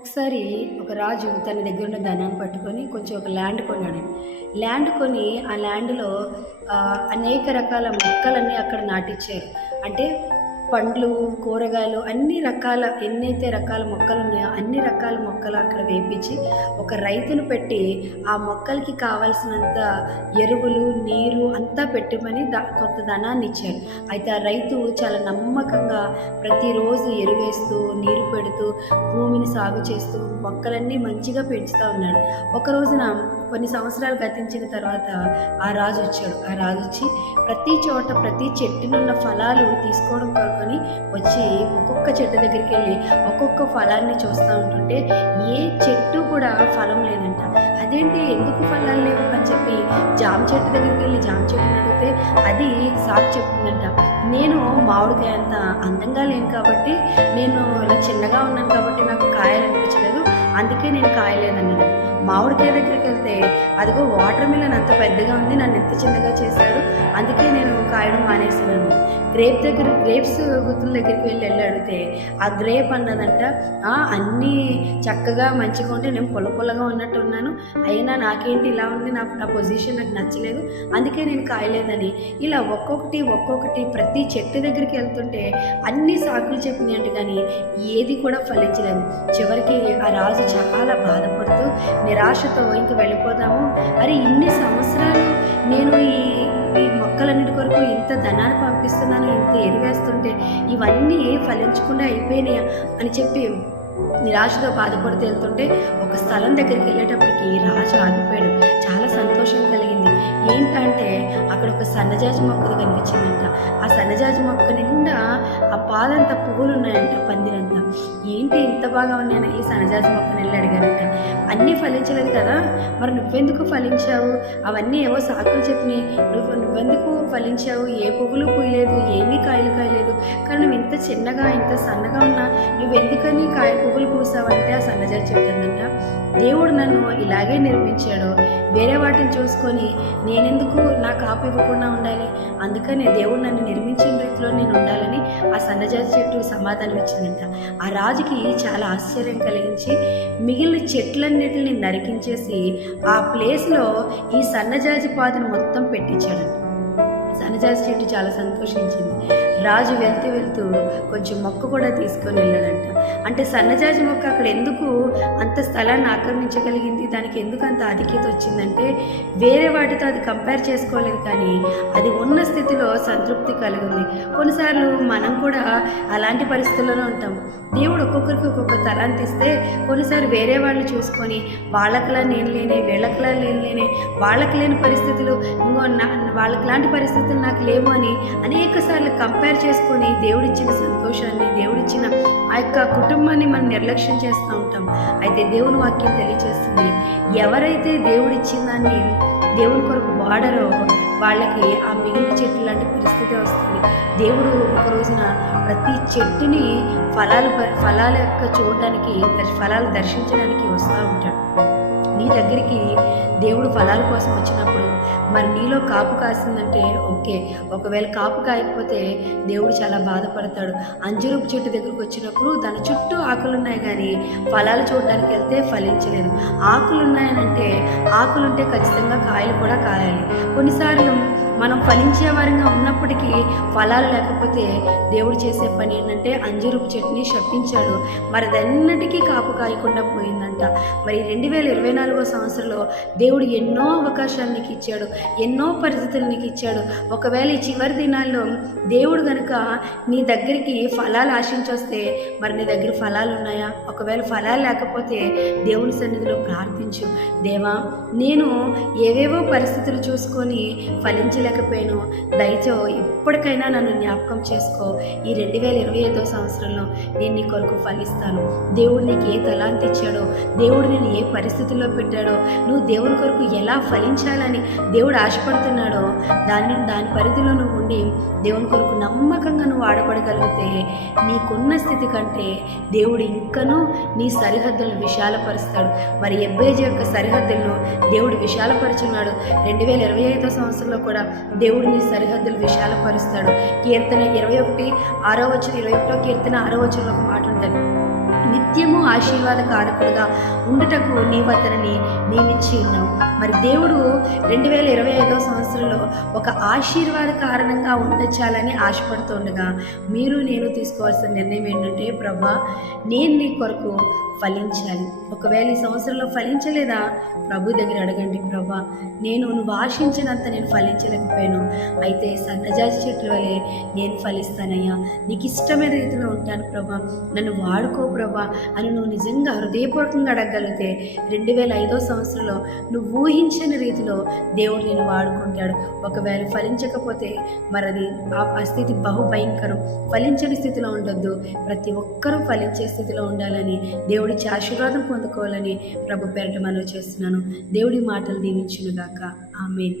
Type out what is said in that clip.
ఒకసారి ఒక రాజు తన దగ్గర ఉన్న ధనాన్ని పట్టుకొని కొంచెం ఒక ల్యాండ్ కొన్నాడు. ల్యాండ్ కొని ఆ ల్యాండ్లో అనేక రకాల మొక్కలన్నీ అక్కడ నాటించారు. అంటే పండ్లు, కూరగాయలు అన్ని రకాల ఎన్నైతే రకాల మొక్కలు ఉన్నాయో అన్ని రకాల మొక్కలు అక్కడ వేపించి ఒక రైతును పెట్టి ఆ మొక్కలకి కావాల్సినంత ఎరువులు, నీరు అంతా పెట్టమని కొంత ధనాన్ని ఇచ్చారు. అయితే ఆ రైతు చాలా నమ్మకంగా ప్రతిరోజు ఎరువేస్తూ, నీరు పెడుతూ, భూమిని సాగు చేస్తూ మొక్కలన్నీ మంచిగా పెంచుతూ ఉన్నాడు. ఒక రోజున కొన్ని సంవత్సరాలు గతించిన తర్వాత ఆ రాజు వచ్చాడు. ఆ రాజు వచ్చి ప్రతి చోట ప్రతి చెట్టునున్న ఫలాలు తీసుకోవడం కొరకొని వచ్చి ఒక్కొక్క చెట్టు దగ్గరికి వెళ్ళి ఒక్కొక్క ఫలాన్ని చూస్తూ ఉంటుంటే ఏ చెట్టు కూడా ఫలం లేదంట. అదేంటి, ఎందుకు ఫలాలు లేవు అని చెప్పి జామ చెట్టు దగ్గరికి వెళ్ళి జామ చెట్టుని అడిగితే అది సాకు చెప్తుందంట, నేను మామిడికాయ అంత అందంగా లేను కాబట్టి, నేను ఇలా చిన్నగా ఉన్నాను కాబట్టి నాకు కాయలు అనిపించలేదు, అందుకే నేను కాయలేదన్నది. మామిడికాయ దగ్గరికి వెళ్తే అదిగో వాటర్ మిలన్ అంత పెద్దగా ఉంది, నన్ను ఎంత చిన్నగా చేశాడు, అందుకే నేను కాయడం మానేసాను. గ్రేప్స్ గుత్తుల దగ్గరికి వెళ్ళి అడిగితే ఆ గ్రేప్ అన్నదంట, అన్నీ చక్కగా మంచిగా ఉంటే నేను పొలగా ఉన్నట్టు ఉన్నాను, అయినా నాకేంటి ఇలా ఉంది, నా పొజిషన్ నాకు నచ్చలేదు, అందుకే నేను కాయలేదని. ఇలా ఒక్కొక్కటి ప్రతి చెట్టు దగ్గరికి వెళ్తుంటే అన్ని సాకులు చెప్పినాయి అంటే కానీ ఏది కూడా ఫలించలేదు. చివరికి ఆ రాజు చాలా బాధపడుతూ నిరాశతో ఇంక వెళ్ళిపోదాము, అరే ఇన్ని సంవత్సరాలు నేను ఈ మొక్కలన్నిటి కొరకు ఇంత ధనాన్ని పంపిస్తున్నాను, ఇంత ఎరువేస్తుంటే ఇవన్నీ ఫలించకుండా అయిపోయినాయా అని చెప్పి నిరాశతో బాధపడుతూ వెళ్తుంటే ఒక స్థలం దగ్గరికి వెళ్ళేటప్పటికి రాజు ఆగిపోయాడు. చాలా సంతోషం కలిగింది. ఏంటంటే అక్కడ ఒక సన్నజాజి మొక్కది కనిపించిందంట. ఆ సన్నజాజి మొక్క నిండా ఆ పాదంతా పువ్వులు ఉన్నాయంట, పందిరంతా. ఏంటి ఇంత బాగా ఉన్నాయని ఈ సన్నజాజి మొక్కని వెళ్ళి అడిగారంట. అన్నీ ఫలించలేదు కదా, మరి నువ్వెందుకు ఫలించావు, అవన్నీ ఏవో సాకులు చెప్పినాయి, నువ్వెందుకు ఫలించావు, ఏ పువ్వులు పూయలేదు, ఏమీ కాయలు కాయలేదు, కానీ నువ్వు ఇంత చిన్నగా ఇంత సన్నగా ఉన్నా నువ్వెందుకని పువ్వులు పూసావంటే ఆ సన్నజాజి చెప్తుందంట, దేవుడు నన్ను ఇలాగే నిర్మించాడు, వేరే వాటిని చూసుకొని నేనెందుకు నా కాపు ఇవ్వకుండా ఉండాలి, అందుకనే దేవుడు నన్ను నిర్మించిన రీతిలో నేను ఉండాలని ఆ సన్నజాజి చెట్టు సమాధానం ఇచ్చిందంట. ఆ రాజుకి చాలా ఆశ్చర్యం కలిగించి మిగిలిన చెట్లన్నిటిని నరికించేసి ఆ ప్లేస్లో ఈ సన్నజాజి పాదును మొత్తం పెట్టించాడంట. సన్నజాజి చెట్టు చాలా సంతోషించింది. రాజు వెళ్తూ కొంచెం మొక్క కూడా తీసుకొని వెళ్ళాడంట. అంటే సన్నజాజి మొక్క అక్కడ ఎందుకు అంత స్థలాన్ని ఆక్రమించగలిగింది, దానికి ఎందుకు అంత ఆధిక్యత వచ్చిందంటే వేరే వాటితో అది కంపేర్ చేసుకోలేదు, కానీ అది ఉన్న స్థితిలో సంతృప్తి కలిగింది. కొన్నిసార్లు మనం కూడా అలాంటి పరిస్థితుల్లోనే ఉంటాం. దేవుడు ఒక్కొక్కరికి ఒక్కొక్క తలాంతి ఇస్తే కొన్నిసార్లు వేరే వాళ్ళు చూసుకొని వాళ్ళకిలా నేను లేనే, వీళ్ళకిలా నేను లేనే, వాళ్ళకి లేని పరిస్థితులు వాళ్ళకి లాంటి పరిస్థితులు నాకు లేవు అని అనేక సార్లు కంపేర్ చేసుకొని దేవుడిచ్చిన సంతోషాన్ని, దేవుడిచ్చిన ఆ యొక్క కుటుంబాన్ని మనం నిర్లక్ష్యం చేస్తూ ఉంటాం. అయితే దేవుని వాక్యం తెలియజేస్తుంది, ఎవరైతే దేవుడిచ్చిన దాన్ని దేవుని కొరకు వాడరో వాళ్ళకి ఆ మిగిలిన చెట్టు లాంటి పరిస్థితి వస్తుంది. దేవుడు ఒక రోజున ప్రతి చెట్టుని ఫలాల యొక్క చూడడానికి, ఫలాలు దర్శించడానికి వస్తూ ఉంటాడు. నీ దగ్గరికి దేవుడు ఫలాల కోసం వచ్చినప్పుడు మరి నీలో కాపు కాసిందంటే ఓకే, ఒకవేళ కాపు కాయకపోతే దేవుడు చాలా బాధపడతాడు. అంజూరపు చెట్టు దగ్గరకు వచ్చినప్పుడు దాని చుట్టూ ఆకులు ఉన్నాయి, కానీ ఫలాలు చూడడానికి వెళ్తే ఫలించలేదు. ఆకులు ఉన్నాయనంటే ఆకులుంటే ఖచ్చితంగా కాయలు కూడా కాయాలి. కొన్నిసార్లు మనం ఫలించే వారంగా ఉన్నప్పటికీ ఫలాలు లేకపోతే దేవుడు చేసే పని ఏంటంటే అంజూరపు చెట్టుని శపించాడు, మరి అదన్నిటికీ కాపు కాయకుండా పోయిందంట. మరి 2024వ సంవత్సరంలో దేవుడు ఎన్నో అవకాశాలు నీకు ఇచ్చాడు, ఎన్నో పరిస్థితులు నీకు ఇచ్చాడు. ఒకవేళ ఈ చివరి దినాల్లో దేవుడు కనుక నీ దగ్గరికి ఫలాలు ఆశించొస్తే మరి నీ దగ్గర ఫలాలు ఉన్నాయా? ఒకవేళ ఫలాలు లేకపోతే దేవుని సన్నిధిలో ప్రార్థించు, దేవా నేను ఏవేవో పరిస్థితులు చూసుకొని ఫలించలేకపోయాను, దయచో ఇప్పటికైనా నన్ను జ్ఞాపకం చేసుకో, ఈ 2025వ సంవత్సరంలో నేను నీ కొరకు ఫలిస్తాను. దేవుడు నీకు ఏ తలాంతి ఇచ్చాడో, దేవుడు నేను ఏ పరిస్థితుల్లో పెట్టాడో, నువ్వు దేవుని కొరకు ఎలా ఫలించాలని దేవుడు ఆశపడుతున్నాడో దాని పరిధిలో నువ్వు ఉండి దేవుని కొరకు నమ్మకంగా నువ్వు ఆడపడగలిగితే నీకున్న స్థితి కంటే దేవుడు ఇంకనూ నీ సరిహద్దులను విశాలపరుస్తాడు. మరి ఎబ్బేజు యొక్క సరిహద్దులను దేవుడు విశాలపరుచున్నాడు. 2025వ సంవత్సరంలో కూడా దేవుడు నీ సరిహద్దులు విశాలపరుస్తాడు. కీర్తన 21 6వ వచనం, 21వ కీర్తన 6వ వచనంలో ఒక మాట ఉంటుంది, నిత్యము ఆశీర్వాదకారకులుగా ఉండుటకు నీవు అతనిని నియమించి ఉన్నావు. మరి దేవుడు 2025 సంవత్సరంలో ఒక ఆశీర్వాద కారణంగా ఉండొచ్చాలని ఆశపడుతుండగా మీరు నేను తీసుకోవాల్సిన నిర్ణయం ఏంటంటే, ప్రభా నేను నీ కొరకు ఫలించాలి. ఒకవేళ ఈ సంవత్సరంలో ఫలించలేదా, ప్రభు దగ్గర అడగండి. ప్రభా నువ్వు ఆశించినంత నేను ఫలించలేకపోయాను, అయితే సన్నజాజి చెట్ల వలె నేను ఫలిస్తానయ్యా, నీకు ఇష్టమైన రీతిలో ఉంటాను ప్రభా, నన్ను వాడుకో ప్రభా అని నువ్వు నిజంగా హృదయపూర్వకంగా అడగగలిగితే 2005 సంవత్సరంలో నువ్వు ఊహించని రీతిలో దేవుడు నేను వాడుకుంటాడు. ఒకవేళ ఫలించకపోతే మరది ఆ స్థితి బహుభయంకరం. ఫలించని స్థితిలో ఉండొద్దు, ప్రతి ఒక్కరూ ఫలించే స్థితిలో ఉండాలని, దేవుడిచ్చి ఆశీర్వాదం పొందుకోవాలని ప్రభు పేరిట మనవి చేస్తున్నాను. దేవుడి మాటలు దీవించునుగాక. ఆమేన్.